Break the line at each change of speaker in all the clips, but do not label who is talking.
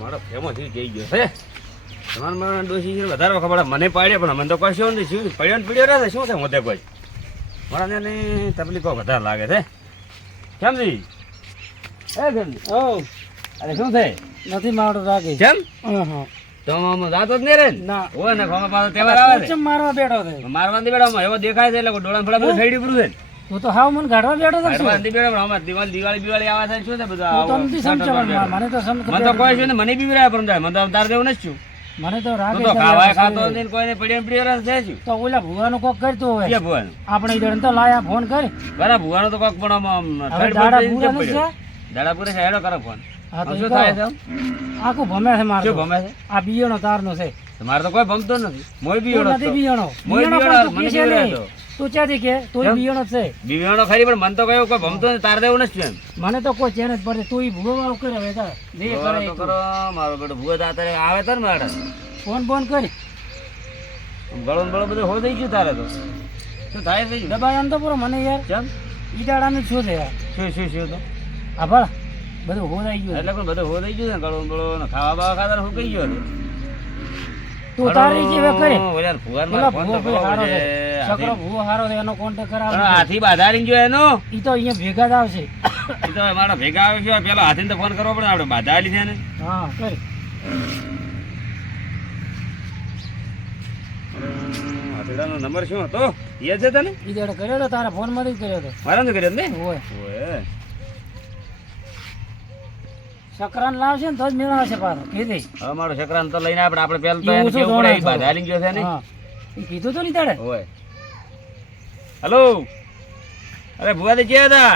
મારો ફેમો થઈ જઈ ગયો છે. તમારે મારા ડોસી છે વધારે ખબર. મને પાડે પણ મને તો કોઈ શું નથી શું પડ્યો ને પીડ્યો રહે શું છે મોતે કોઈ? મારા ને તકલીફો વધારે લાગે છે. કેમ જી એ કેમ
ઓ.
અરે શું છે?
નથી મારું રાગે.
કેમ?
અહં.
તો જાતો જ નહીં રે ને? હોય ને ખોમાં પાછો તહેવાર આવે
છે મારવા બેઠો છે?
મારવા બેડા એવો દેખાય છે એટલે ડોળા ફળા બધું થઈ પડ્યું છે ને
તો હાવ મને ગાડવા બેઠો શું?
મારવાની બેઠો પણ દિવાળી દિવાળી બિવાળી આવા થાય શું છે બધા
હું તો નથી
સાટો
મને તો સમજ
મને તો કોઈ છે ને મને બી બિરાય પરમ જાય મને તો તાર દેવું નથી છું.
મને તો રાગે
તો ખાવાય ખાતો ને કોઈને પડ્યા પડ્યા રસ છે.
તો ઓલા ભુવાનો કોક કરતો હોય.
કે ભુવાનો?
આપણે ઈડર તો લાયા ફોન કરી.
બરા ભુવાનો તો કોક પણ થર્ડ
દાડા
બર્થ
પૂરા
પડ્યો. દાડા પૂરે છે હેડો કરો ફોન.
હા તો
શું થાય છે?
આખું ભમે છે મારું
શું ભમે છે?
આ બિયાણો તારનો છે.
મારે તો કોઈ ભમતો નથી. મોય બી
તું નથી બિયાણો.
મોય
બિયાણો
બિયાણો,
પણ તું
મને બિયાણો.
તું ક્યાંથી કે તું? બિયાણો છે.
બીવાનો ખરી પણ મને તો કયો કોઈ ભમતો તાર દેવું નથી એમ.
મને તો કોઈ ચેન જ પડે તું ભૂગો વાળો કરે હવે તાર. જે કરે
કરો મારો બેટો ભૂગો તારે આવે તાર મારે.
ફોન ફોન કરી.
ગળો ગળો બધું હો થઈ ગયું તારે તો. શું થાય છે
દબાઈ તો પૂરો મને યાર.
કેમ?
ઈ દાડાનું શું છે યાર?
શું શું શું તો?
આ ભલા બધું હોરાઈ ગયું
એટલે પણ બધું હો થઈ ગયું ને ગળો ને ખાવા બાવા ખાતા હું કઈ ગયો
તું તારી જે કરે. પેલા
મારે ફોન તો
છોકરો ભૂવો હારો છે એનો કોન્ટેક્ટ કરાવ.
હાથી બાધારીને જો એનો?
ઈ તો અહીંયા ભેગા જ આવશે.
એ તો મારા ભેગા આવે છે પેલો હાથીને તો ફોન કરવો પડે આપણે બાધારી છે ને.
હા કરી
હાથીડાનો નંબર શું હતો? એ છે તને?
ઈ દાડે કર્યો તારા ફોનમાંથી કર્યો તો
મારા ને કર્યો ને?
હોય.
ઓય
સકરાન લાવશે ને તો જ મેળવશે પાછો કીધી
હવે મારો સક્રાંત તો લઈને આપણે આપણે પેલું તો એને કેવું પડે
દોડે
ગયો છે ને?
કીધું તો નહીં તારે
ઓય હલો. અરે ભુવાજી ગયા હતા?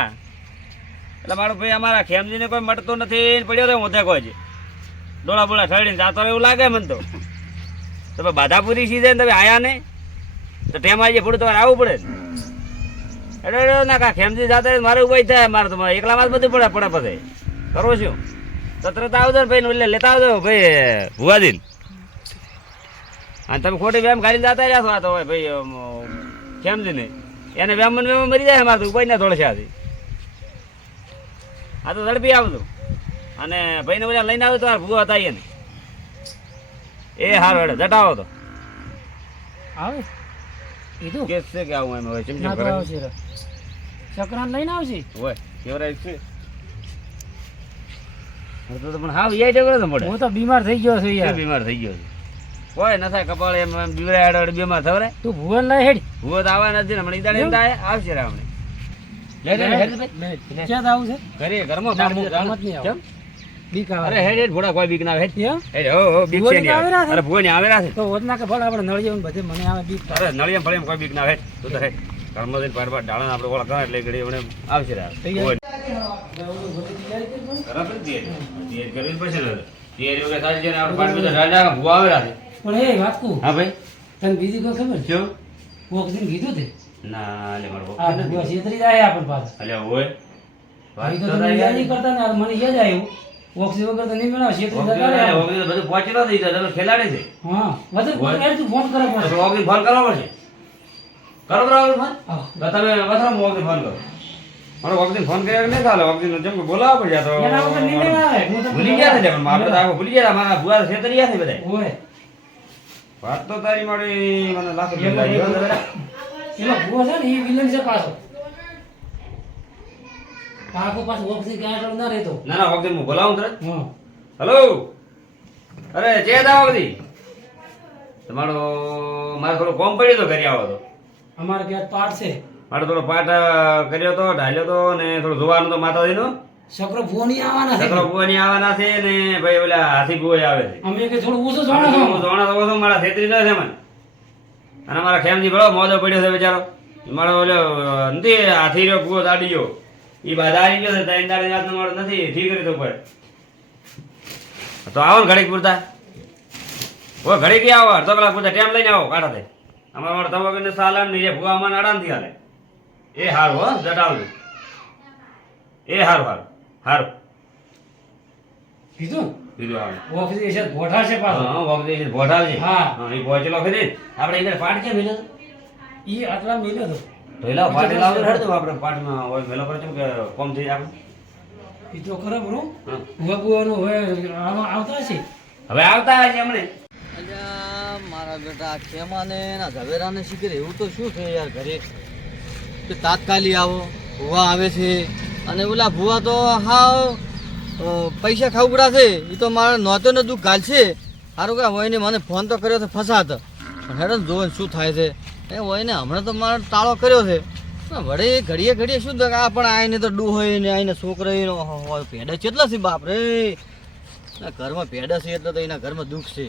એટલે મારો ભાઈ અમારા ખેમજીને કોઈ મળતો નથી પડ્યો હતો મોઢે કોઈ ડોળા બોળા ઠળીને જાતો એવું લાગે મને તો. તમે બાધાપુરી સીધે તમે આયા ને તો ટેમ આવી થોડું તમારે આવવું પડે એટલે ના કા ખેમજી જાતા મારે ઊભા થાય મારે તો એકલામાં જ બધું પડે પડે પછી કરો શું તરત આવજો ને ભાઈ લેતા આવજો ભાઈ ભુવાજી અને તમે ખોટી બેમ ખાલી જાતા રહ્યા છો આ તો ભાઈ અમ, કેમજી ને એને વેમન વેમન વેમ મરી જાય અમારે તો ઉપાય ના થોડે છે આ તો ઝડપી આવતું અને ભાઈને બધા લઈને આવ્યો તો આ ભૂવા હતા એને. એ હારો હેડે જટાવો તો.
આવે? કીધું?
કે છે કે આવું એમ હવે ચમ ચમ
ના તો
કરે?
આવશે ચક્રાન લઈને આવશે
હોય કેવરાય છે? તો પણ હાવ યાદ કરે તો
હું તો બીમાર થઈ ગયો છું યાર.
બીમાર થઈ ગયો છું? કોઈ ન થાય કપાળ એમ બીવરાય હેડે બીમાર થવરે
તું ભુવન લઈ હેડ.
ભૂવો તો આવવા નથી ને હમણાં ઈદાડે એમ આવશે રે હમણાં લે લે હેડ. ભાઈ.
ક્યાં આવું છે?
ઘરે ઘરમાં
હું
દીધા.
જ નહીં બીક આવે.
અરે હેડ હેડ ભોળા કોઈ બીક ના હેડ? હેડ હો હો બીક છે નહીં અરે
તો હોદના કે આપણે નળિયા બધે મને આવે બીક
અરે નળિયા ફળિયામાં કોઈ બીક ના હેડ. તું તો હેડ. ઘરમાં જઈને આપણે ઓળખ કરે એટલે ઘડી હમણાં આવશે રે
થઈ જાય.
ભુવાની. બરાબર ને તૈયારી? તૈયારી કરવી પડશે ને હવે. વગર સારી છે આપણે પાડ બધા રાજા ભુવા આવેલા છે
પણ એ વાત
હા ભાઈ.
તને બીજી કોઈ ખબર? વખતે કીધું તે?
ના લે મારો
આ ભૂવા છેતરી જાય આપણ પાસે
અલ્યા હોય વાત
તો
તો
તમે યાદ
યાદ
નહીં કરતા ને મને યાદ આવ્યું. વખતે વગર તો નહીં બનાવે છેતરી
ઓગળી
જતા
તો-
રહ્યા.
ઓગળી તો બધું પહોંચી ન થઈ તમે ખેલાડી છે
હા તું ફોન કરે
તો. ફોન કરવો પડશે. કરો બરાબર ફોન. તમે ફોન કરો. મારો ઓગળી ફોન કર્યા નહીં ચાલે ઓગળી જેમ કે પડ્યા તો ભૂલી ગયા છે પણ આપણે તો ભૂલી ગયા મારા ભુવા છેતરી છે બધા
હોય.
વાત તો તારી મારી મને લાખ.
એનો ભૂવો છે ને એ વિલન છે પાછો. આખો પાછો વખતે ક્યાં ના રહેતો.
ના ના ઓગળી હું બોલાવું તરત. હલો અરે જે દાવા બધી? તમારો મારે થોડો કોમ પડ્યો તો ઘરે આવો તો.
અમારે ક્યાં પાઠ છે.
મારે થોડો પાઠ કર્યો તો ઢાલ્યો તો ને થોડું જોવાનું તો માતાજીનું.
છોકરો ભૂવો નહીં આવવાના છે.
છોકરો ભુવાની આવવાના છે ને ભાઈ ઓલા હાથી ભુવાઈ આવે છે.
અમે કે થોડું ઓછું જાણો. છો
હું જોણા તો ઓછો મારા છેતરી જાય છે મને. અને મારા ખેમજી બળો મોજો પડ્યો છે બિચારો. મારો ઓલો નથી હાથી રહ્યો ભૂવો દાડી ગયો. એ બાધા આવી ગયો છે ત્રણ દાડી વાત મારો નથી ઠીક કરી તો તો આવો ને ઘડીક પૂરતા. ઓ ઘડીક આવો અડધો કલાક પૂરતા. ટાઈમ લઈને આવો કાઢા થાય અમારા મારા તમાકુ સાલામની ભૂવા મને આરામથી હાલે. એ હારું હો જટાવજો એ હારું હારું. હારું
કીધું
બીજું આવે
ઓફિસ છે ભોઠા છે પાછો
હા વખતે છે, છે.
હા.
હા, ઈ પહોંચેલો ખરી. આપણે ઈને પાટ ક્યાં મેલ્યો?
ઈ આટલા મેલ્યો તો
તો પાટ લાવો ને આપણે પાટમાં હોય મેલો પર કે કોમ થઈ આપણે.
એ તો ખરા બરો
હા.
ભૂવા હવે આવતા હશે
હવે આવતા હશે હમણે
મારા બેટા ખેમાને ના ઝવેરાને શીખે એવું તો શું છે યાર ઘરે કે તાત્કાલિક આવો ભૂવા આવે છે અને ઓલા ભૂવા તો હાવ પૈસા ખાવગડા છે. એ તો મારા નોતો ને દુઃખ ઘાલશે સારું કે હોય ને મને ફોન તો કર્યો છે ફસાત. પણ હેડો જોવે શું થાય છે. એ હોય ને હમણાં તો મારો ટાળો કર્યો છે. વળે ઘડીએ ઘડીએ શું આ પણ આઈને તો ડૂ હોય ને આઈને છોકરા પેડે કેટલા છે બાપ રે? ઘરમાં પેડા છે એટલે તો એના ઘરમાં દુઃખ છે.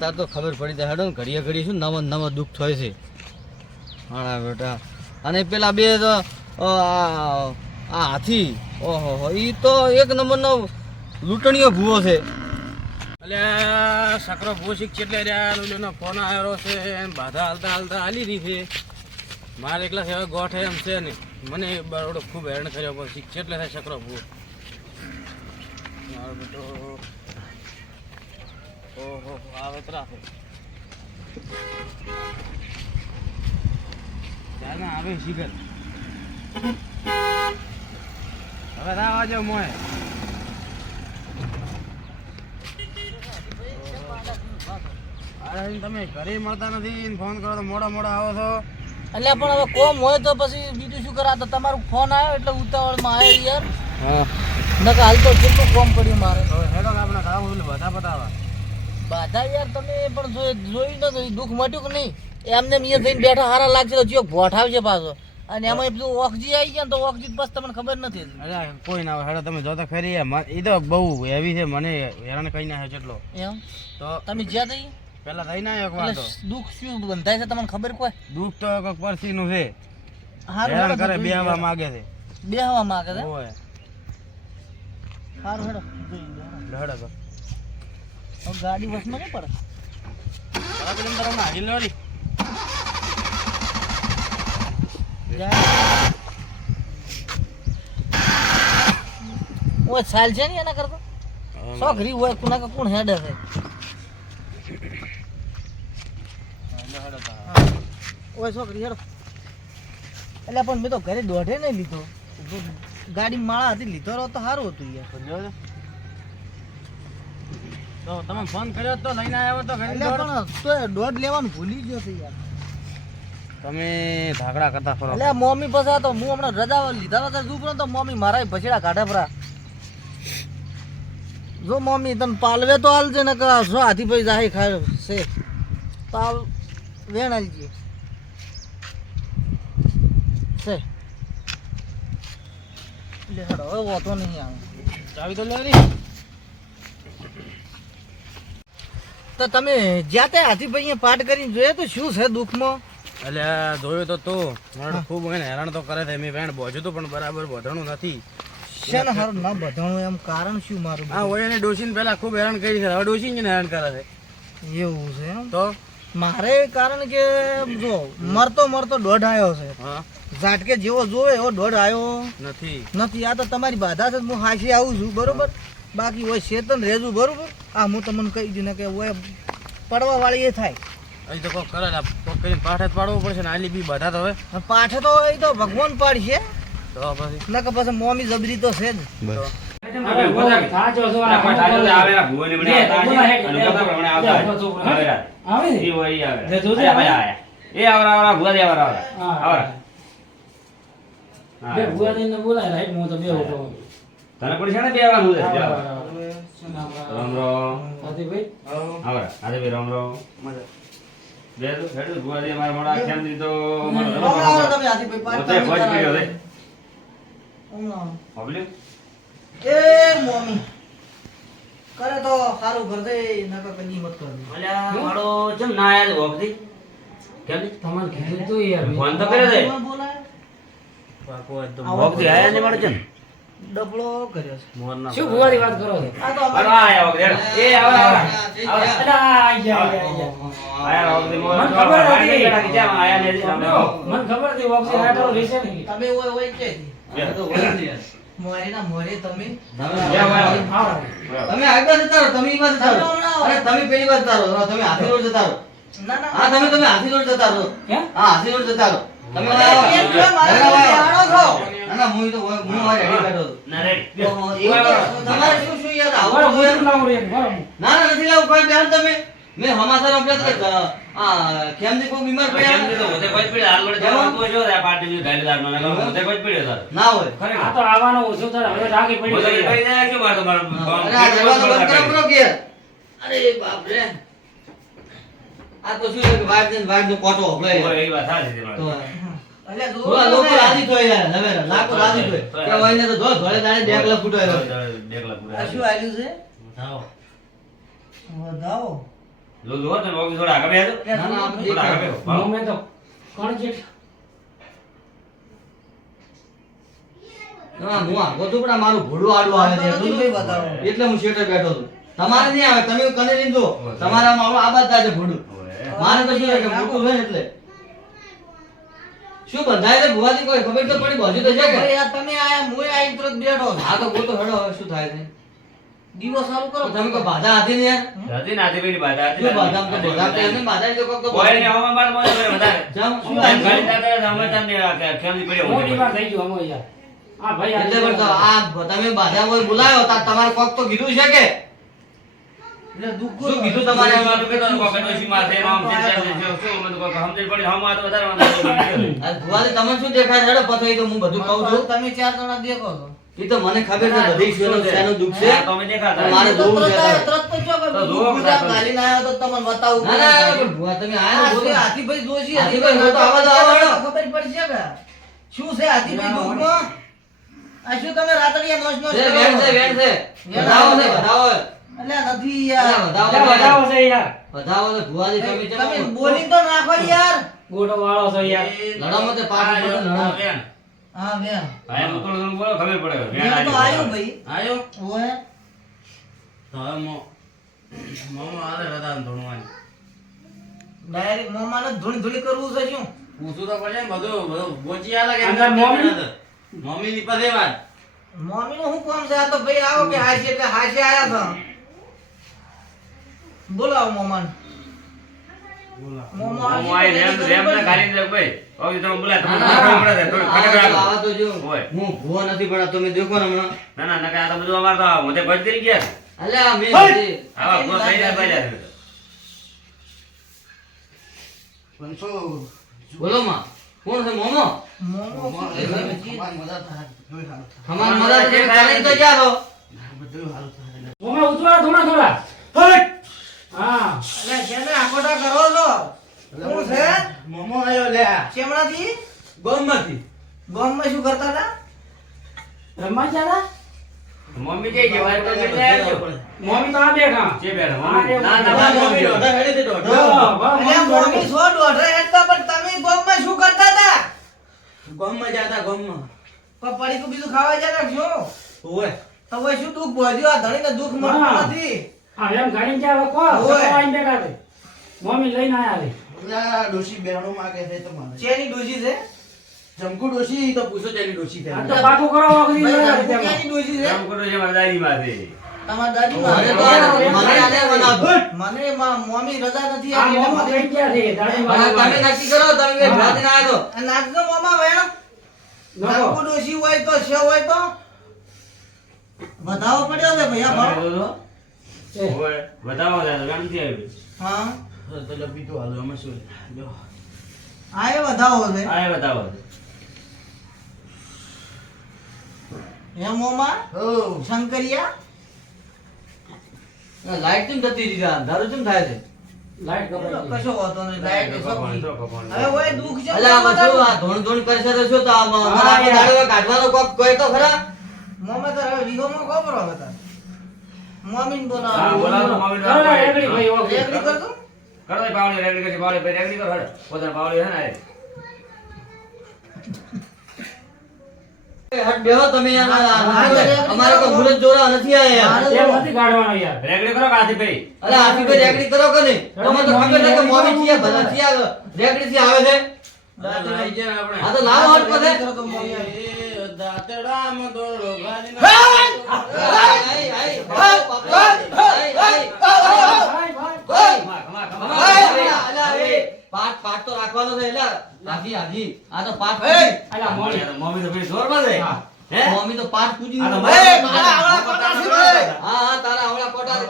તાર તો ખબર પડી જાય, હેડો ને ઘડીએ ઘડીએ શું નવા નવા દુઃખ થાય છે. હા બેટા. અને પેલા બે તો આ હાથી ઓહો એ તો એક નંબરનો લૂંટણીયો ભૂવો છે.
એટલે સકરો ભૂવો શીખ છે એટલે ઓલીનો ફોન આવ્યો છે બાધા હાલતા હાલતા હાલી રહી છે. મારે એકલા સેવા ગોઠ એમ છે ને, મને બરોડો ખૂબ હેરાન કર્યો, પણ શીખ એટલે થાય સકરો ભૂ મારો બેટો, ઓહો, આવે ત્રાસે આવે શીખર. હવે ના જો મોય અરે તમે ઘરે મળતા નથી ફોન કરો તો મોડા મોડા આવો છો.
એટલે પણ હવે કોમ હોય તો પછી બીજું શું કરા તો તમારું ફોન આવ્યો એટલે ઉતાવળમાં આવ્યો યાર.
હા.
નકા હાલ તો કેટલું કોમ પડ્યું મારે.
હેડો આપણે કામ એટલે બધા બતાવા
બાધા યાર તમે પણ જોઈ જોઈ ન દુઃખ મટ્યું કે નહીં? એમને એમ થઈને જઈને બેઠા હારા લાગશે તો ચિયો ભોઠાવશે પાછો. અને એમાં બધું ઓક્સી આવી ગયા તો ઓક્સી બસ તમને ખબર નથી
અરે કોઈ ના હેડો તમે જોતા ખરી એ તો બહુ હેવી છે. મને હેરાન કરી ના એટલો
એમ?
તો
તમે જ્યાં થઈ?
પેલા થઈ ના એક વાર
દુઃખ શું બંધાય છે તમને ખબર કોઈ?
દુઃખ તો કોઈક પરસીનું છે.
હારું
હેરાન કરે
તો
બે હવા માગે છે.
બે હવા માંગે છે?
ઓય
સારું હેડો હેડો. ગાડી વસમાં નહીં પડે?
હાજી લેવાની
ઓય સાલ છે ને એના કરતો? સોખરી હોય કુના કે કોણ હેડે છે? ઓય છોકરી હેડો. એટલે પણ મેં તો ઘરે દોઢે નહીં લીધો. ગાડી માળા હતી લીધો રહો તો સારું હતું યાર.
તો તમે ફોન કર્યો તો લઈને આવ્યો તો ઘરે
પણ દોઢ લેવાનું ભૂલી ગયો છે યાર.
તમે ધાકડા કરતા ફરો.
એટલે મમ્મી પાસે તો હું હમણાં રજા લીધા વગર ઝૂપડો તો મમ્મી મારા ભછડા કાઢે ફરા જો મમ્મી તને પાલવે તો હાલજે ને કે સો હાથી ભાઈ જાહી ખાય છે. પાલ વેણ હાલજે છે. લે હડો હવે વાતો નહીં આવે.
ચાવી તો લેવાની.
તો તમે જ્યાં ત્યાં હાથી ભાઈ પાઠ કરીને જોઈએ તો શું છે દુઃખમાં?
એટલે જોયું તો તું. મને ખૂબ એને હેરાન તો કરે છે. મેં વેણ બોજ્યું તું પણ બરાબર બોધણું નથી.
છે ને હારું? ના બધાનું એમ કારણ શું મારું
આ હોય એને ડોસીને પહેલા ખૂબ હેરાન કરી છે. હવે ડોસી ને હેરાન કરે છે.
એવું છે એમ?
તો?
મારે કારણ કે જો મરતો મરતો દોઢ આવ્યો છે.
હા.
ઝાટકે જેવો જોવે એવો દોઢ આવ્યો
નથી.
નથી આ તો તમારી બાધા છે. હું હાંસી આવું છું બરોબર? બાકી હોય શેતન રહેજું બરોબર? આ હું તમને કહી દઉં ને કે હોય પડવા વાળી એ થાય.
અહીં તો કોક કરે ને કોક કરીને પાઠે જ પાડવું પડશે ને આલી બી બધા તો હવે.
પાઠે તો એ તો ભગવાન પાડશે.
તો પછી?
નકર પછી મોમી જબરી તો છે જ.
ને?
તને છે ને બે? રામ રામ. ભાઈ રામ રામ. બે તો, હેડો, ભુવાજી અમારા મોઢા આખ્યાનથી તો.
તમે
ભોજ પીડ્યો.
એ મોમી કરે સારું કર દે નકર કદી મત કર દે
અલ્યા, મારો ચમ ના આયા વખતી? કેમ?
તમારે કીધું તું યાર
ફોન તો કર્યો છે.
કોણ બોલાય?
વખતી આયા ને મારો ચમ?
ડબલો કર્યો છે.
મોરના
શું ભુવારી વાત કરો છો?
આ તો અમારી-
આયા વખતે, એ વખતે મોર
મને ખબર હતી.
બેઠા કે જ્યાં આયા ને રામ રામ.
મને ખબર હતી ઓક્સી હાટો રહેશે નહીં.
તમે ઓય ઓય કે
બે.
મોરે ના મોરે તમે.
તમે આગળ જતા રહો તમે ઈ બાજુ જતા અરે તમે પેલી બાજુ જતા રહો. તમે હાથી રોડ જતા રહો.
ના ના
હા તમે તમે હાથી રોડ જતા રહો? હા? હાથી રોડ જતા રહો. કોઈ કોઈ બીમાર પડ્યા
તો હોતે કોઈ જવાનું આ પાર્ટી ની કોઈ પડ્યો તાર
ના હોય
તો આવવાનો ઓછો થાય, હવે રાગી પડી
અરે આ દરવાજો બંધ કરો કે અરે બાપ રે આ તો શું છે કે નો કોટો હોબળે
એ વાત સાચી છે
તો
મારી.
લોકો રાજી થોય યાર હવે લાખો રાજી થોય કે વાઈને તો ધોળ ધોળે દાડે ડેકલા ફૂટો આવ્યો
દેખલા પૂરા.
આવ્યું છે?
લો લો તો બાકી થોડા આગળ બેસો.
ના ના આપણે
થોડા આગળ બેસો. ભાવ.
મોમે તો કોણ છે?
ના હું આગો તો પણ મારું ભોળું આડું આવે છે એટલે હું શેઠે બેઠો છું. તમારે નહીં આવે તમે કને લીધો તમારા આ બધા થાય છે ભોળું. મારે તો શું કે મોટું હોય એટલે. શું બંધાય છે ભુવાજી? કોઈ ખબર તો પડી બાજુ તો છે કે?
તમે આયા હું આઈ તરત બેઠો
હા તો બોલ તો હેડો શું થાય છે?
દિવસ સારું કરો.
તમે કોઈ બાધા હતી ને યાર?
હતી ને પેલી બાધા હતી
બાધા? તો બાધા તો એમને બાધા તો કોક
કોઈ ને હવા માર કરે વધારે.
જમ શું?
ઘણી દાદા અમે તમને ફેમિલી પડ્યો
હું બીમાર થઈ ગયો અમો યાર. આ ભાઈ
એટલે પણ આ તમે બાધા કોઈ બોલાયો તા તમારે કોક તો કીધું છે કે? શું કીધું તમારે?
એમાં તો આમ છે, શું મને કોકે સમજણ પડી, હવામાં તો વધારે વાંધો
આ તમને શું દેખાય? છે હેડો તો હું બધું કહું છું.
તમે ચાર જણા દેખો છો.
એ તો મને ખબર છે બધી શેનું શેનું દુઃખ છે.
તમે દેખાતા
મારે જોવું છે તારે.
તરત તો ચો કે
તો
દૂધ
જોવો
ગુદામ
બધા.
ઘાલીને આયો તો તમને બતાવું
ના ના ના, પણ ભુવા તમે આયા બોલો.
હાથીભાઈ જોશી?
હાથીભાઈ તો આવા જ
ખબર પડશે કે? શું છે હાથીભાઈ દુઃખમાં? આ શું તમે રાતડિયા નોચ
છે, વેણ છે, વેણ છે. બતાવો છે, વધાવો.
અલ્યા નથી યાર
વધાવો છે.
યાર.
વધાવો છે, ભુવાજી તમે
તમે
ચલો.
તો નાખો યાર
ગોટો વાળો છે યાર.
લડોમાં તે પાક
આ
બધું લડો.
આ વેણ.
હા બેન
હા, એમ થોડું થોડું બોલો, ખબર પડે. વેણ
તો
આવ્યું.
આવ્યું ભાઈ
આયો
ઓએ
તો હવે મો મોમો આલે રદાન ધોણવાની
ડાયરેક્ટ મોમાને ધૂણી ધૂણી કરવું છે શું
પૂછું તો પડે ને બધું બધું બોચી આલે કે અંદરની પાસે વાત
મમ્મીનું શું કામ છે આ તો ભાઈ આવો કે હાશે એટલે હાશે આયા હતા બોલાવો મોમાન.
બોલા.
કરી
મેં. કોણ છે મોમો?
મોમો?
અમારી મદદ
ચાલીને તો
થાય.
મોમે ઉતરો થોડા થોડા. હટ! હા.
એટલે જેને આકોટા કરો છો શું છે
મોમો આયો લે
ચેમણાથી
ગોમમાંથી
ગામમાં શું કરતા હતા
રમવા ગયા તા?
મમ્મી જઈ વારે તો આવજો.
મમ્મી તો આ બેઠા.
જે બેઠા, મમ્મી. ના, ના, મમ્મી
મમ્મી
બેઠા.
દોઢા હેડી થી દોઢો.
હા, બસ,
અલ્યા
મમ્મી
સો દોઢે હેડતા પણ તમે ગામમાં શું કરતા હતા
ગોમમાં જાતા ગોમમાં
પણ પડીકું બીજું ખાવા જતા શું
ઓય
તો શું દુઃખ બોલ્યો આ ધણીને દુઃખ મળતું નથી
હા, એમ ગાડીમાં ગયા કો? આઈને બેઠા છે. મમ્મી લઈને આયા છે.
ડોશી બેરણો માગે છે તમારે.
ચેની ડોશી છે?
જમકુ ડોશી તો પૂછો તેની ડોશી છે
તો પાકું કરો વખતે
ભાઈ,
લઈને
રઘુ
આવે
ક્યાંની ડોશી છે?
કામ કરો છે. મારા દાદીમાંથી.
તમારા દાદી
મને મને આને બનાવતો.
મને મમ્મી રજા નથી
આ કઈ છે?
તમે નક્કી કરો તમે બે ના
નાચનો વેણ
નકો.
ડોશી હોય તો છે હોય તો. વધાવો પડ્યો છે ભૈયા ભાવ.
ઓય, બતાવો દાદા, વેણથી આવ્યું.
હા?
તો લપી તો હાલો અમે શું જો.
આય બતાવો વધાવો છે.
આ એ બતાવો.
હે મોમાં
ઓ
શંકરિયા?
લાઈટ કેમ જતી રહી છે? અંધારું કેમ થાય છે?
લાઈટ
કશો હોતો નહીં
લાઈટ.
હવે ઓય દુઃખ છે
અલા શું આ ધોણ ધોણ કરશે તો શું તો
યાર.
દાડો કાઢવાનો કોક કોઈ તો ખરા.
મોમે તો હવે વિહોમાં ખબર હવે તાર? મોમીન
હા, બોલાવો
બોલાવો.
કરો રેગડી ભાઈ, ઓકે.
રેગડી કરતો
કરો ભાઈ પાવડી, રેગડી કરશે, પાવડી, રેગડી કરો, હેડો. પોતાના પાવડી છે ને,
હટ બેહો તમે યાર
હા, હા, રેગડી
અમારે કોઈ
કરો.
મુરત નથી આયા યાર.
હા.
એમ નથી કાઢવાનો યાર.
રેગડી કરો કાથી ભાઈ.
અરે આથી કોઈ રેકડી કરો કે નહીં? તમને તો ખબર છે કે મોમી થી ભલા થી આ આવે છે. આ તો લાવો હટ પછે
દાતડામાં
પાઠ પાઠ તો રાખવાનો છે એટલે હાજી હાજી આ તો પાઠ
અલા
મમ્મી તો પેલી જોરમાં છે હે
મમ્મી તો પાઠ પૂજી
આ તો
દીધો.
મારા- આવડા કોટા છે ભાઈ.
હા હા તારા આવડા કોટા છે.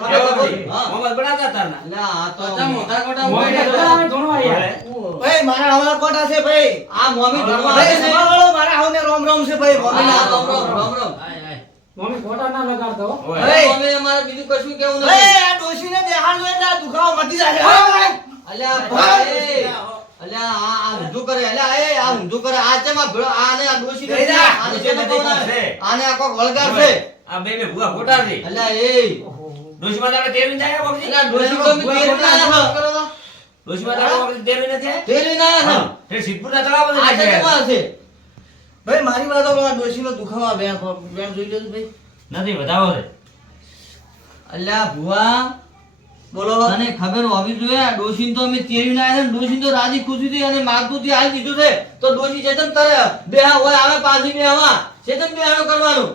મોહમ્મદ બનાતા તારા
એટલે આ તો
બધા મોટા હોય.
ધોણવા યાર
મારા હમણાં કોટા છે ભાઈ
આ મમ્મી ધોળવા છે.
મારા આવને રોમ રોમ છે ભાઈ
ના રોમ રોમ રોમ રોમ.
મમ્મી ફોટા ના લગાડતો હો.
મમ્મી અમારે બીજું કશું કેવું નથી
આ ડોશીને દેખાડજો લે આ દુખાવો મટી જાય
અલ્યા ભાઈ અલ્યા આ આ ઊંધું કરે અલ્યા એ આ ઊંધું કરે આ ચેમાં ભળો આને આ ડોશી
ને
આને?
છે.
આને આ કોક વળગાર છે
આ બે બે ભૂવા ફોટા છે
અલ્યા એ
ડોશીમાં તારે તેરવી જાય વખતે?
અલ્યા ડોશી તો મે તેર ના આયા છો.
ડોશીમાં તારે આ વખતે તેરવી નથી આયા?
ના આયા
હા. તે સિદ્ધપુરના તળાવ
છો.
બધે
આ છે
ભાઈ મારી વાત સાંભળો, આ ડોશીનો દુખાવો આ બેન બેન જોઈ લેજો ભાઈ.
નથી બતાવો છે.
અલ્યા ભુવા
બોલો
તને ખબર હોવી જોઈએ આ ડોશીને તો અમે તેરી ના આવ્યા છે તો રાજી ખુશી થી અને માગતું થી હાલ દીધું છે. તો ડોશી ચેતન કરે બે હોય આવે પાછી બેહવા. ચેતન બેહાનો કરવાનું.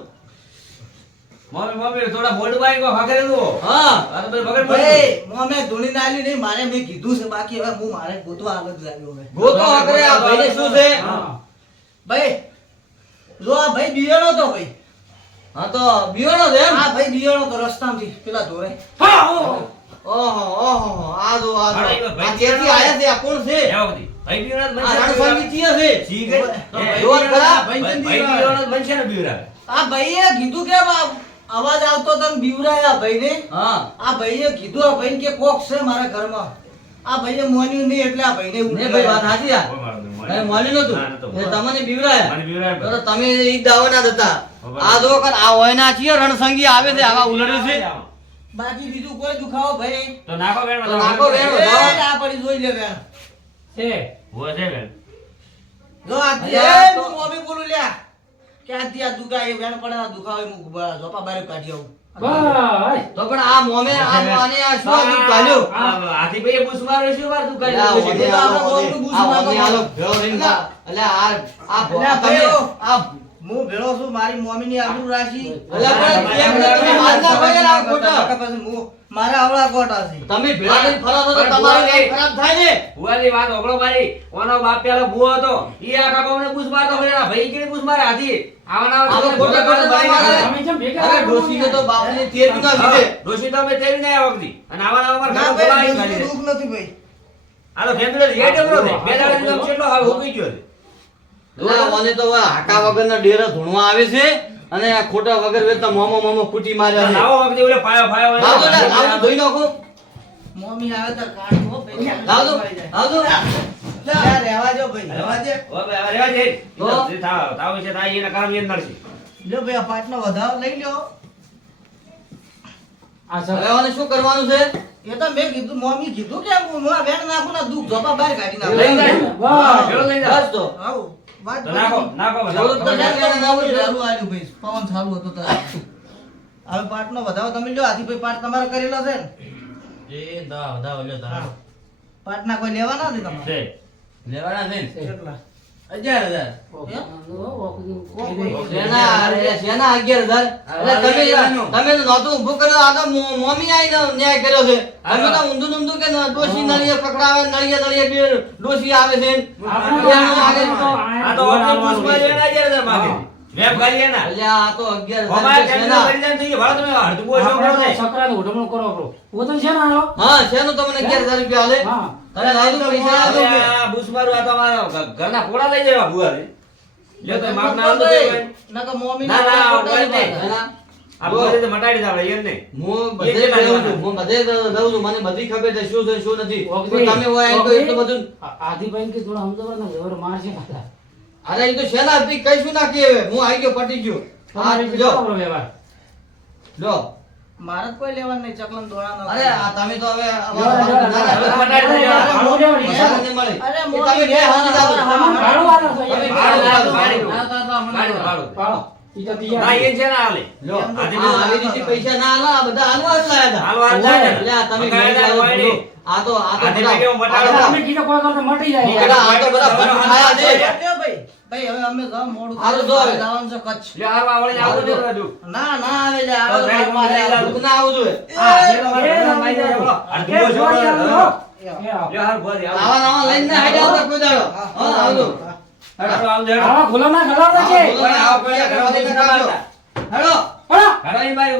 મમ્મી મમ્મી થોડા બોલ્ડ બાઈ કો ભાગે દો
હા.
તો વગર
ભાઈ હું ધૂણી ના આલી નહીં મારે મેં કીધું છે બાકી હવે હું મારે ગોતવા અલગ જાગ્યો હવે.
ગોતો આગળ આ ભાઈ શું છે?
ભાઈ જો આ ભાઈ બિયાણો તો ભાઈ
હા તો બિયોનો છે
હા ભાઈ બિયાણો તો રસ્તામાંથી પેલા ધોરે
હા, ઓ
ઓહો ઓહો આ જો આ જો.
ભાઈ
આ કેથી આયા છે આ કોણ છે.
ભાઈ બીવરાજ
આ
બનશે ને
રણસંગી
બીવરાજ.
છે
જી ગઈ?
ભાઈ
ખરા?
બનશે ને બીવરાજ.
આ ભાઈએ કીધું કે અવાજ આવતો તને બીવરાયા ભાઈને
હા
આ ભાઈએ કીધું આ ભાઈને કે કોક છે મારા ઘરમાં આ ભાઈએ મોન્યું નહીં એટલે આ ભાઈને
ને ભાઈ વાત સાચી અરે મોલી નતું તમને બીવરાયા તો તો તમે ઈ દાવો ના દેતા. આ જો કર આ હોય ના છીએ રણસંગી આવે છે આવા ઉલડે છે.
બાકી બીજું કોઈ દુખાવો ભાઈ?
તો નાખો બેન
તો નાખો.
એ આ પડી જોઈ લે બેન
છે.
હો છે બેન
જો આ
દે
હું મોબી બોલું લ્યા. કે આ દુખા દુખાય એ બેન પડે આ દુખાવે હું જોપા બારે કાઢી આવું.
તો પણ આ મોમે આ મોને આ શું આ દુઃખ
હાથી ભાઈએ બૂસ શું વાર તું કાઢી
અલ્યા,
લીધું છે?
ઓને આલો,
આ
ઓને-
બહુ
આ
બુઝ
ઓને આલો, ભેળો રહીને બા- આ- આ તમે- આ
હું ભેળો છું મારી આબરૂ
વાત ના કરો યાર, આ ખોટા.
પછી હું મારા આવડા કોટા છે.
તમે ભેળા થઈને ફરો તો તમારી ખરાબ થાય ને
ભુવાની વાત ઓગળો મારી. ઓનો બાપ પેલો ભુવો હતો. ઈ આખા ગામને પૂછ મારતો હોય, ભાઈ કે પૂછ મારે હાથી? આવા છે.
અને આ ખોટા વગર વેચતા મોમો મોમો કુટી માર્યા છે.
આવો વખતે ઓલે
ધોઈ નાખો.
મમ્મી આવે તો કાઢ રહેવા દો ભાઈ. રહેવા દે.
ઓ ભાઈ, હવે રહેવા દે.
તો?
થાવ- થાવ છે થાય એના કામ એ જ
લ્યો ભાઈ આ પાટનો વધારો લઈ લ્યો.
આ
હવે શું કરવાનું છે?
એ તો મેં કીધું મમ્મી કીધું કે હું હું વેણ નાખું ના દુઃખ ઝોપા બહાર કાઢી
લઈ જાય.
બસ.
ભેળો લઈ જા.
બસ તો.
આવું. વાત
નાખો, નાખો
જરૂર તો
તમે
ના
તો આલ્યું ભાઈ. પવન ચાલુ હતો તારે હવે પાટનો વધારો તમે લ્યો. આથી ભાઈ પાટ તમારો કરેલો છે ને? પાટના કોઈ લેવાના નથી તમારે.
લેવાના છે ને
કેટલા
અગિયાર હજાર પકડાવે નળિયે નળિયે ડોશી આવે છે
મારી.
અલ્યા આ તો
અમારે? કરી તો તમે બોલ છો
આપણે
ને.
કરો આપણું. પોતાને છે ને
તમને રૂપિયા
હા.
પૈસા કે?
આ બૂસ મારું આ ઘરના લઈ. લ્યો તો ના આલો
ના
ના, ના. આ તો મટાડી એમ.
હું બધે છું હું બધે છું મને બધી ખબર છે શું છે શું નથી તમે હોય એમ તો એટલું બધું
આ- આદિભાઈને કે થોડા સમજાવો ને, જબર મારશે પાછા.
અરે એ તો શેના પી કઈ શું નાખી હવે. હું આવી ગયો પટી ગયો. હા જો.
વ્યવહાર.
જો.
મારે કોઈ લેવાનું નહીં ચકલન દોડાનો
અરે આ તમે તો હવે. પૈસા
ના, હાલે.
બધા આલવા જ લાયા હતા.
હાલો, હાલ જાય ને.
એટલે આ તમે. આ તો આ તો બધા-
મટી જાય.
આ તો બધા
ભાઈ ભાઈ હવે અમે જાઓ મોડું
હાલો,
થાય.
જો
જવાનું છે કચ્છ
લ્યો, હાલો, આ વળીને આવો ને રાજુ.
ના ના આવે લે આવે
ભાઈ,
મારે આવે.
ના આવવું જોઈએ.
હા, જે
એ
ઘરમાં
લઈ
આવી જાય,
જાઓ.
બોલો.
એ. આવો. એ આવો.
હારું આવો.
આવા લઈને ના હેડ્યા હતા કોઈ દાડો હા આવજો
હારું, હેડો.
આવા ગુલામના ના છે
હા,
કોઈ આવો, કોઈ ઘરમાં બેસી ના.
હેડો
પડો
ઘરમાં ઈ બાઈ